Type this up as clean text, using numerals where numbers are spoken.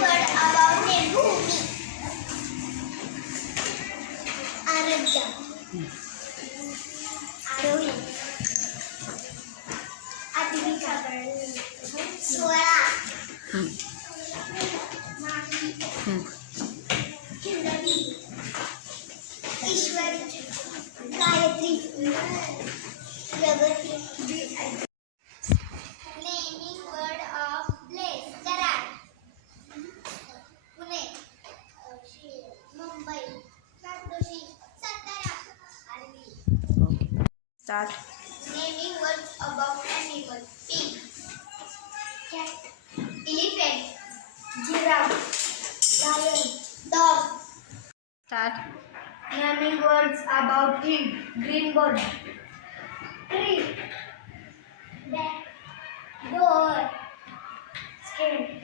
word about Devbhoomi. Aradhya. Arohi. Adivika. Swara. Hindavi. Ishwari. Gayatri. Pragati. Naming word of place. Karad. Pune. Mumbai. Doshi. Satara. Arvi. Start. Naming words about animals. Pig. Cat. Elephant. Giraffe. Lion. Dog. Start. Naming words about tree. Green bird. Tree. Bat. Door. Skin.